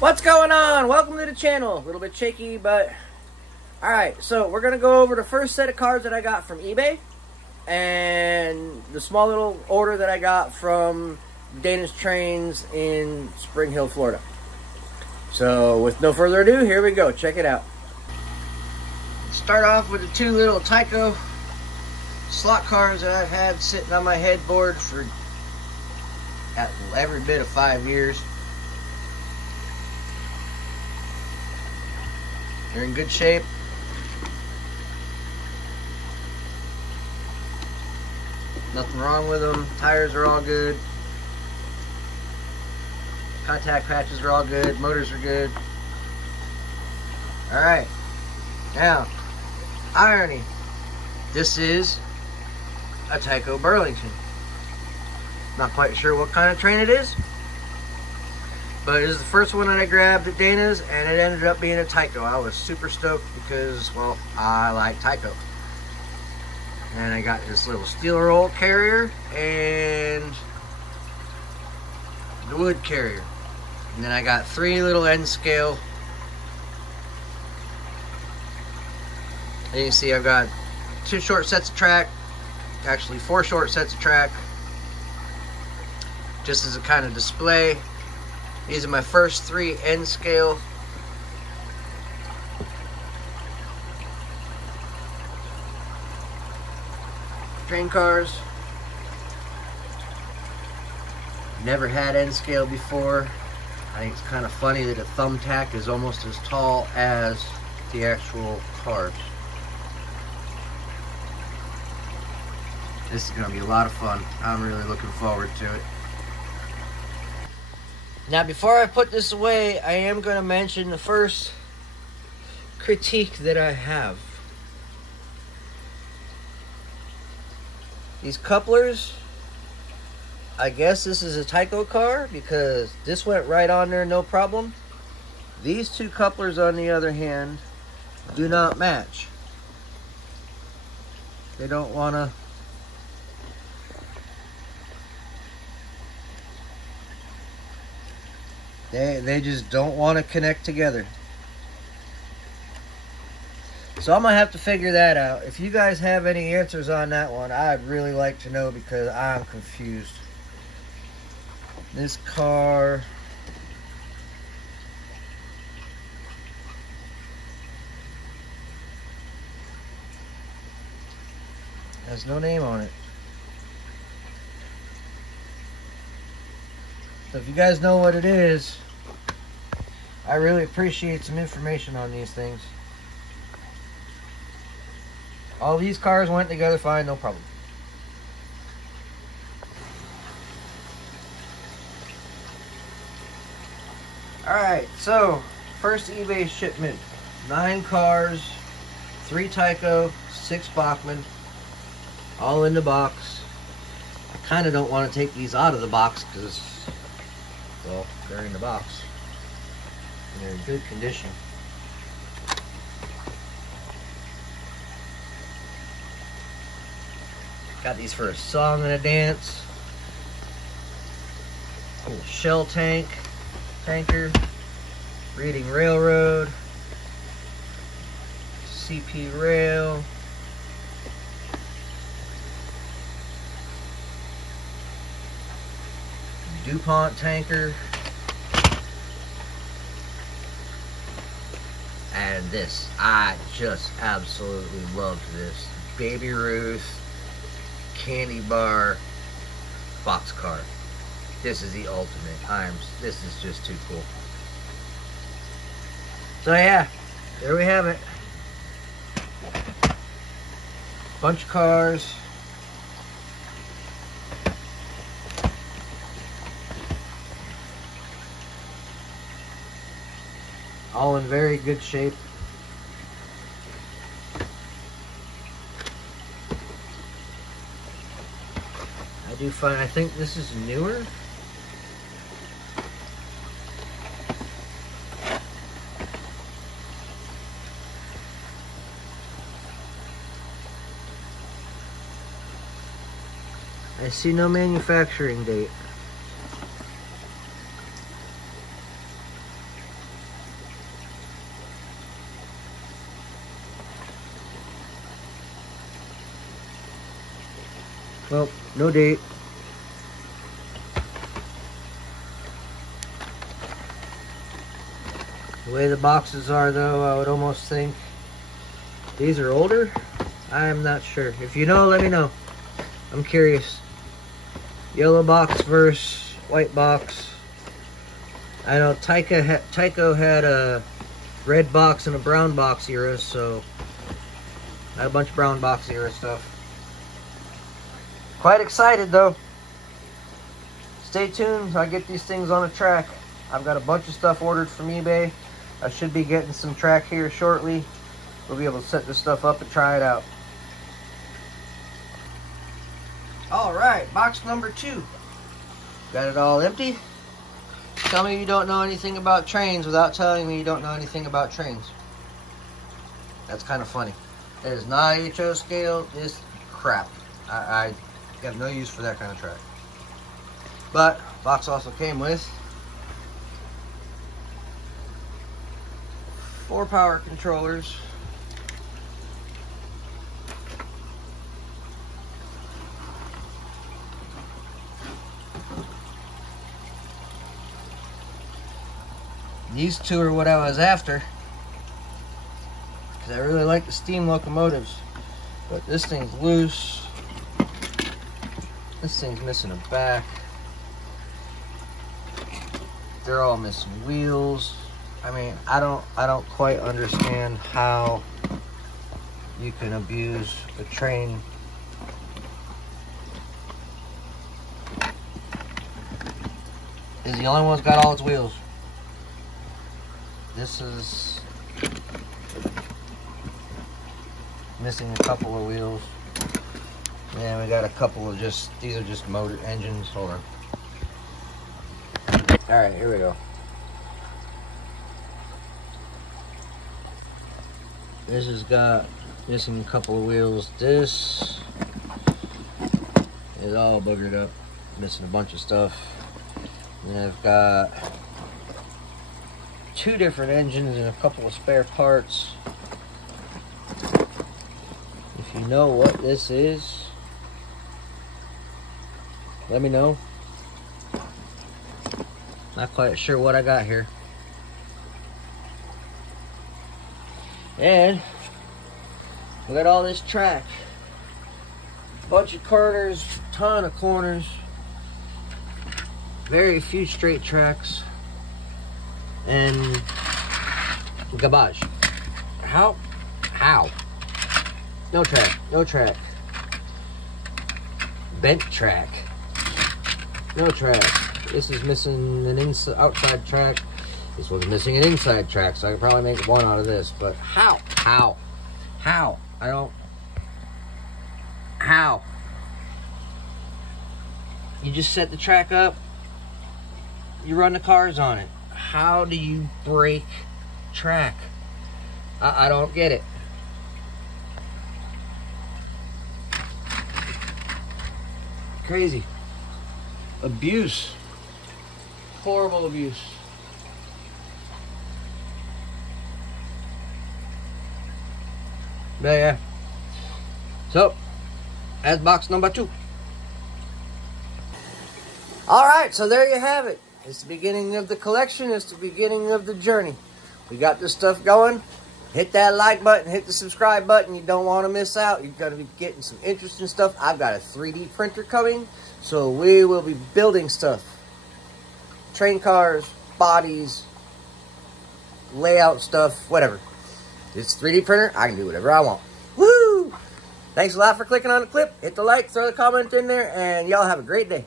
What's going on? Welcome to the channel. A little bit shaky, but alright, so we're gonna go over the first set of cards that I got from eBay and the small little order that I got from Dana's Trains in Spring Hill, Florida. So with no further ado, here we go. Check it out. Start off with the two little Tycho slot cars that I've had sitting on my headboard for every bit of 5 years. They're in good shape. Nothing wrong with them. Tires are all good. Contact patches are all good. Motors are good. Alright. Now, irony. This is a Tycho Burlington. Not quite sure what kind of train it is, but it is the first one that I grabbed at Dana's, and it ended up being a Tycho. I was super stoked because, well, I like Tycho. And I got this little steel roll carrier and the wood carrier. And then I got 3 little end scale. And you can see I've got 2 short sets of track, actually 4 short sets of track, just as a kind of display. These are my first 3 end scale. Train cars. Never had end scale before. I think it's kind of funny that a thumbtack is almost as tall as the actual cars. This is going to be a lot of fun. I'm really looking forward to it. Now, before I put this away, I am going to mention the first critique that I have. These couplers, I guess this is a Tycho car because this went right on there, no problem. These 2 couplers, on the other hand, do not match. They don't want to. They just don't want to connect together. So I'm going to have to figure that out. If you guys have any answers on that one, I'd really like to know because I'm confused. This car has no name on it. So if you guys know what it is, I really appreciate some information on these things. All these cars went together fine, no problem. Alright, so first eBay shipment. 9 cars, 3 Tycho, 6 Bachmann, all in the box. I kind of don't want to take these out of the box because, well, they're in the box. And they're in good condition. Got these for a song and a dance. Little shell tanker, Reading Railroad, CP rail, DuPont tanker, and this. I just absolutely loved this. Baby Ruth candy bar boxcar. This is the ultimate. This is just too cool. So yeah, there we have it. Bunch of cars. All in very good shape. I think this is newer. I see no manufacturing date. Well, no date. The way the boxes are, though, I would almost think these are older. I am not sure. If you know, let me know. I'm curious. Yellow box versus white box. I know Tycho had a red box and a brown box era, so I had a bunch of brown box era stuff. Quite excited, though. Stay tuned. I get these things on a track. I've got a bunch of stuff ordered from eBay. I should be getting some track here shortly. We'll be able to set this stuff up and try it out. Alright, box number 2. Got it all empty. Tell me you don't know anything about trains without telling me you don't know anything about trains. That's kind of funny. It is not HO scale. This crap. I got no use for that kind of track. But box also came with 4 power controllers, these 2 are what I was after, because I really like the steam locomotives. But this thing's loose. This thing's missing a back. They're all missing wheels. I mean, I don't quite understand how you can abuse a train. Is the only one that's got all its wheels. This is missing a couple of wheels. And we got a couple of these are just motor engines. Hold on. Alright, here we go. This has got missing a couple of wheels. This is all boogered up, missing a bunch of stuff. And I've got 2 different engines and a couple of spare parts. If you know what this is, let me know. Not quite sure what I got here. And we got all this track. Bunch of corners, ton of corners. Very few straight tracks. And garbage. How? No track, no track. Bent track. No track. This is missing an outside track. This one's missing an inside track, so I could probably make 1 out of this. But how? I don't... How? You just set the track up. You run the cars on it. How do you break track? I don't get it. Crazy. Abuse. Horrible abuse. But yeah. So, that's box number 2. Alright, so there you have it. It's the beginning of the collection. It's the beginning of the journey. We got this stuff going. Hit that like button. Hit the subscribe button. You don't want to miss out. You're going to be getting some interesting stuff. I've got a 3D printer coming. So we will be building stuff. Train cars, bodies, layout stuff, whatever. It's a 3D printer. I can do whatever I want. Woo! Thanks a lot for clicking on the clip. Hit the like, throw the comment in there, and y'all have a great day.